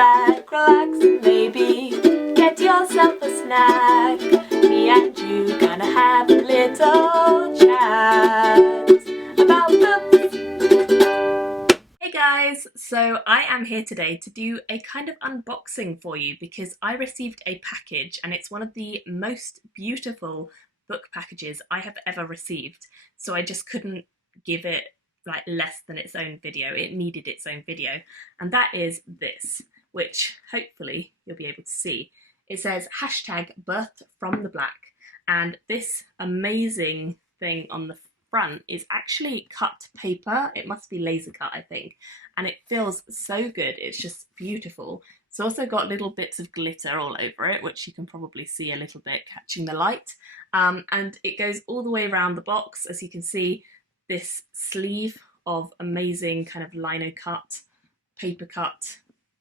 back, relax, and maybe get yourself a snack. Me and you gonna have a little chat about books. Hey guys, so I am here today to do a kind of unboxing for you because I received a package and it's one of the most beautiful book packages I have ever received. So I just couldn't give it like less than its own video. It needed its own video, and that is this, which hopefully you'll be able to see. It says #birthed from the black, and this amazing thing on the front is actually cut paper. It must be laser cut, I think, and it feels so good. It's just beautiful. It's also got little bits of glitter all over it, which you can probably see a little bit catching the light, and it goes all the way around the box. As you can see, this sleeve of amazing kind of lino cut, paper cut,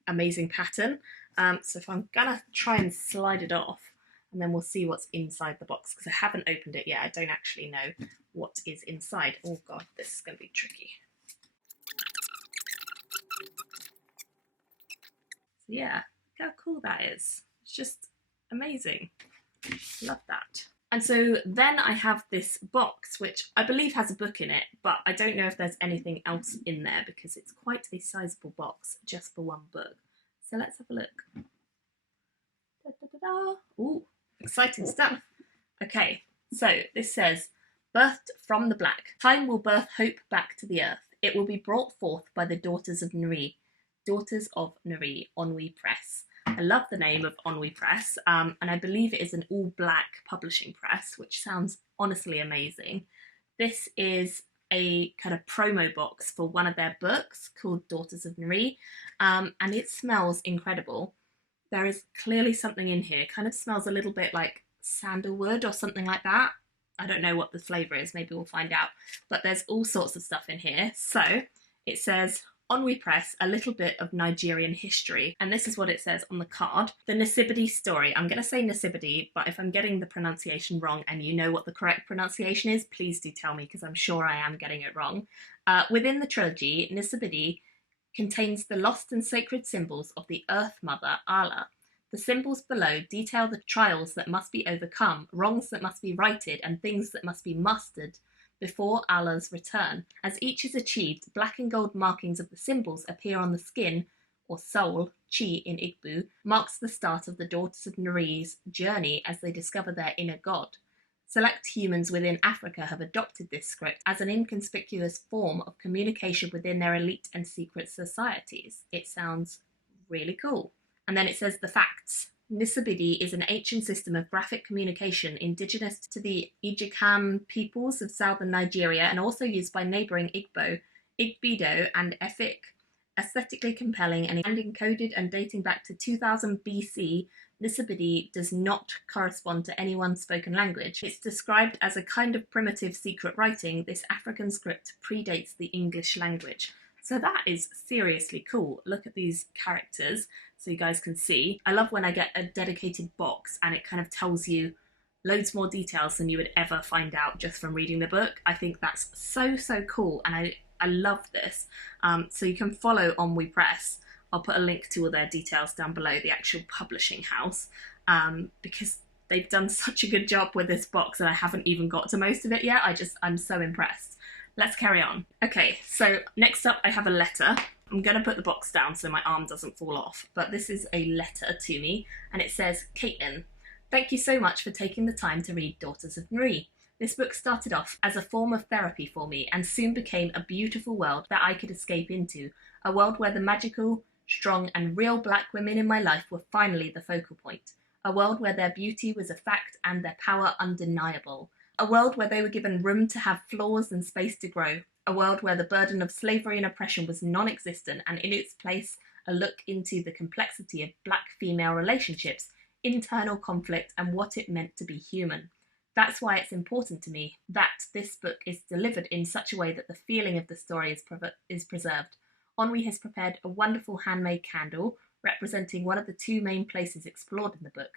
amazing pattern. So if I'm gonna try and slide it off, and then we'll see what's inside the box, because I haven't opened it yet. I don't actually know what is inside. Oh god, this is gonna be tricky. So yeah, look how cool that is. It's just amazing. Love that. And so then I have this box, which I believe has a book in it, but I don't know if there's anything else in there because it's quite a sizable box just for one book. So let's have a look. Da, da, da, da. Ooh, exciting stuff. Okay, so this says, birthed from the black. Time will birth hope back to the earth. It will be brought forth by the daughters of Nuri. Daughters of Nuri, ONWE Press. I love the name of ONWE Press, and I believe it is an all-black publishing press, which sounds honestly amazing. This is a kind of promo box for one of their books called Daughters of Nuri, and it smells incredible. There is clearly something in here. It kind of smells a little bit like sandalwood or something like that. I don't know what the flavour is, maybe we'll find out. But there's all sorts of stuff in here. So it says, ONWE Press, a little bit of Nigerian history. And this is what it says on the card. The Nasibidi story. I'm going to say Nasibidi, but if I'm getting the pronunciation wrong and you know what the correct pronunciation is, please do tell me, because I'm sure I am getting it wrong. Within the trilogy, Nasibidi contains the lost and sacred symbols of the Earth Mother, Allah. The symbols below detail the trials that must be overcome, wrongs that must be righted, and things that must be mastered before Allah's return. As each is achieved, black and gold markings of the symbols appear on the skin, or soul, chi in Igbo, marks the start of the Daughters of Nuri's journey as they discover their inner god. Select humans within Africa have adopted this script as an inconspicuous form of communication within their elite and secret societies. It sounds really cool. And then it says the facts. Nasibidi is an ancient system of graphic communication indigenous to the Ijikam peoples of southern Nigeria and also used by neighbouring Igbo, Igbido and Efik. Aesthetically compelling and encoded and dating back to 2000 BC, Nasibidi does not correspond to any one spoken language. It's described as a kind of primitive secret writing. This African script predates the English language. So that is seriously cool. Look at these characters so you guys can see. I love when I get a dedicated box and it kind of tells you loads more details than you would ever find out just from reading the book. I think that's so cool, and I love this. So you can follow ONWE Press. I'll put a link to all their details down below, the actual publishing house, because they've done such a good job with this box and I haven't even got to most of it yet. I'm so impressed. Let's carry on. Okay, so next up I have a letter. I'm going to put the box down so my arm doesn't fall off, but this is a letter to me, and it says, Caitlin, thank you so much for taking the time to read Daughters of Nuri. This book started off as a form of therapy for me and soon became a beautiful world that I could escape into, a world where the magical, strong and real black women in my life were finally the focal point, a world where their beauty was a fact and their power undeniable. A world where they were given room to have flaws and space to grow. A world where the burden of slavery and oppression was non-existent, and in its place, a look into the complexity of black female relationships, internal conflict, and what it meant to be human. That's why it's important to me that this book is delivered in such a way that the feeling of the story is preserved. ONWE has prepared a wonderful handmade candle representing one of the two main places explored in the book.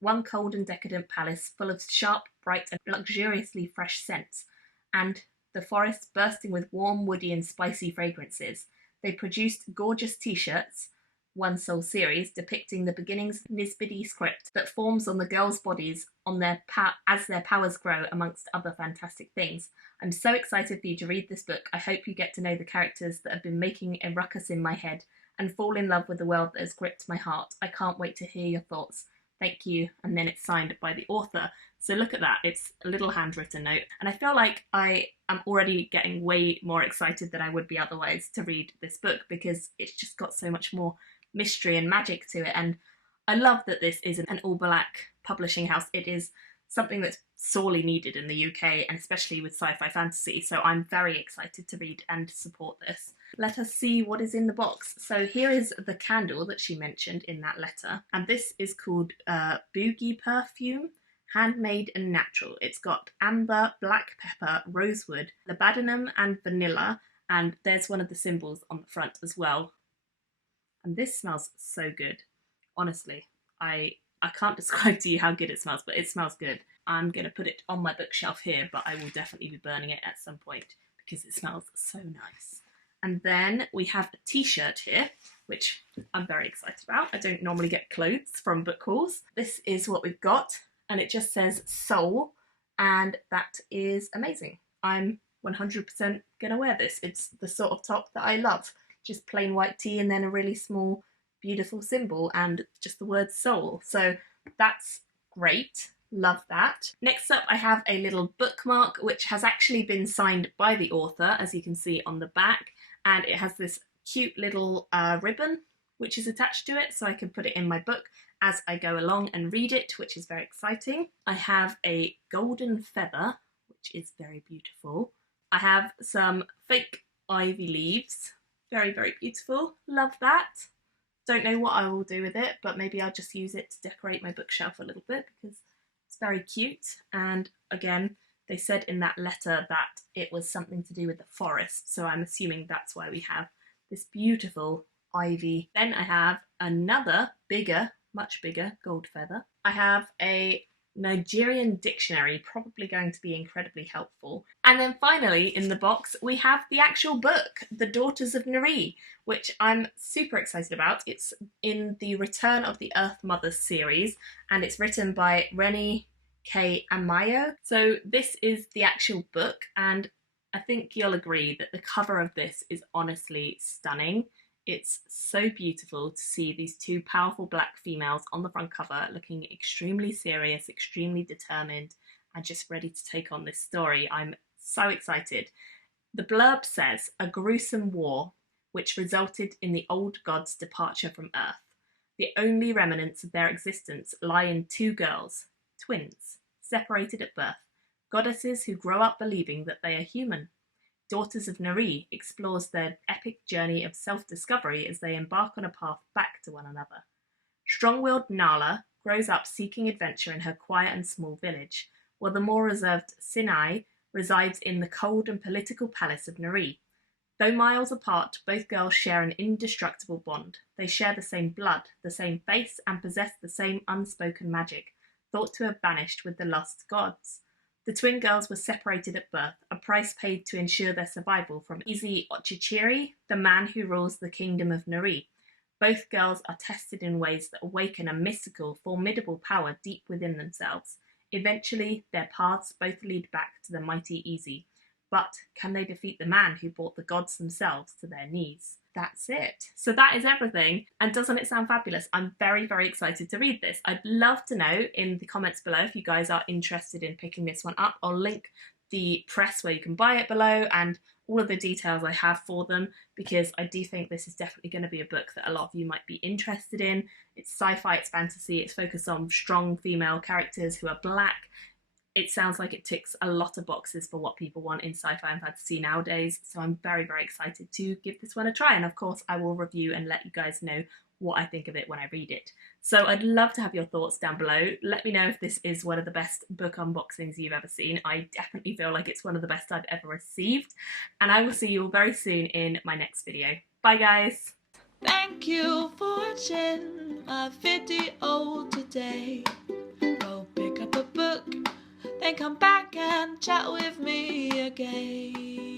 One cold and decadent palace full of sharp, bright and luxuriously fresh scents, and the forest bursting with warm, woody and spicy fragrances. They produced gorgeous t-shirts, One Soul series depicting the beginnings of Nisbidi script that forms on the girls' bodies on as their powers grow, amongst other fantastic things. I'm so excited for you to read this book. I hope you get to know the characters that have been making a ruckus in my head and fall in love with the world that has gripped my heart. I can't wait to hear your thoughts. Thank you. And then it's signed by the author. So look at that. It's a little handwritten note. And I feel like I am already getting way more excited than I would be otherwise to read this book, because it's just got so much more mystery and magic to it. And I love that this isn't an all-black publishing house. It is something that's sorely needed in the UK, and especially with sci-fi fantasy. So I'm very excited to read and support this. Let us see what is in the box. So here is the candle that she mentioned in that letter, and this is called Boogie Perfume, handmade and natural. It's got amber, black pepper, rosewood, labdanum and vanilla, and there's one of the symbols on the front as well. And this smells so good. Honestly, I can't describe to you how good it smells, but it smells good. I'm going to put it on my bookshelf here, but I will definitely be burning it at some point because it smells so nice. And then we have a t-shirt here, which I'm very excited about. I don't normally get clothes from book hauls. This is what we've got, and it just says Soul, and that is amazing. I'm 100% going to wear this. It's the sort of top that I love. Just plain white tee and then a really small, beautiful symbol and just the word soul. So that's great. Love that. Next up, I have a little bookmark which has actually been signed by the author, as you can see on the back, and it has this cute little ribbon which is attached to it, so I can put it in my book as I go along and read it, which is very exciting. I have a golden feather, which is very beautiful. I have some fake ivy leaves, very, very beautiful. Love that. Don't know what I will do with it, but maybe I'll just use it to decorate my bookshelf a little bit because it's very cute. And again, they said in that letter that it was something to do with the forest, so I'm assuming that's why we have this beautiful ivy. Then I have another bigger, much bigger gold feather. I have a Nigerian dictionary, probably going to be incredibly helpful. And then finally in the box we have the actual book, The Daughters of Neri, which I'm super excited about. It's in the Return of the Earth Mothers series, and it's written by Rennie K. Amayo. So this is the actual book, and I think you'll agree that the cover of this is honestly stunning. It's so beautiful to see these two powerful black females on the front cover looking extremely serious, extremely determined, and just ready to take on this story. I'm so excited. The blurb says, a gruesome war which resulted in the old gods' departure from Earth. The only remnants of their existence lie in two girls, twins, separated at birth, goddesses who grow up believing that they are human. Daughters of Neri explores their epic journey of self-discovery as they embark on a path back to one another. Strong-willed Nala grows up seeking adventure in her quiet and small village, while the more reserved Sinai resides in the cold and political palace of Neri. Though miles apart, both girls share an indestructible bond. They share the same blood, the same face, and possess the same unspoken magic, thought to have vanished with the lost gods. The twin girls were separated at birth, a price paid to ensure their survival from Ezi Ochichiri, the man who rules the kingdom of Neri. Both girls are tested in ways that awaken a mystical, formidable power deep within themselves. Eventually, their paths both lead back to the mighty Ezi. But can they defeat the man who brought the gods themselves to their knees? That's it. So that is everything. And doesn't it sound fabulous? I'm very, very excited to read this. I'd love to know in the comments below if you guys are interested in picking this one up. I'll link the press where you can buy it below and all of the details I have for them, because I do think this is definitely going to be a book that a lot of you might be interested in. It's sci-fi, it's fantasy, it's focused on strong female characters who are black. It sounds like it ticks a lot of boxes for what people want in sci-fi and fantasy nowadays, so I'm very, very excited to give this one a try, and of course I will review and let you guys know what I think of it when I read it. So I'd love to have your thoughts down below. Let me know if this is one of the best book unboxings you've ever seen. I definitely feel like it's one of the best I've ever received, and I will see you all very soon in my next video. Bye guys! Thank you for watching my video today. Go pick up a book, then come back and chat with me again.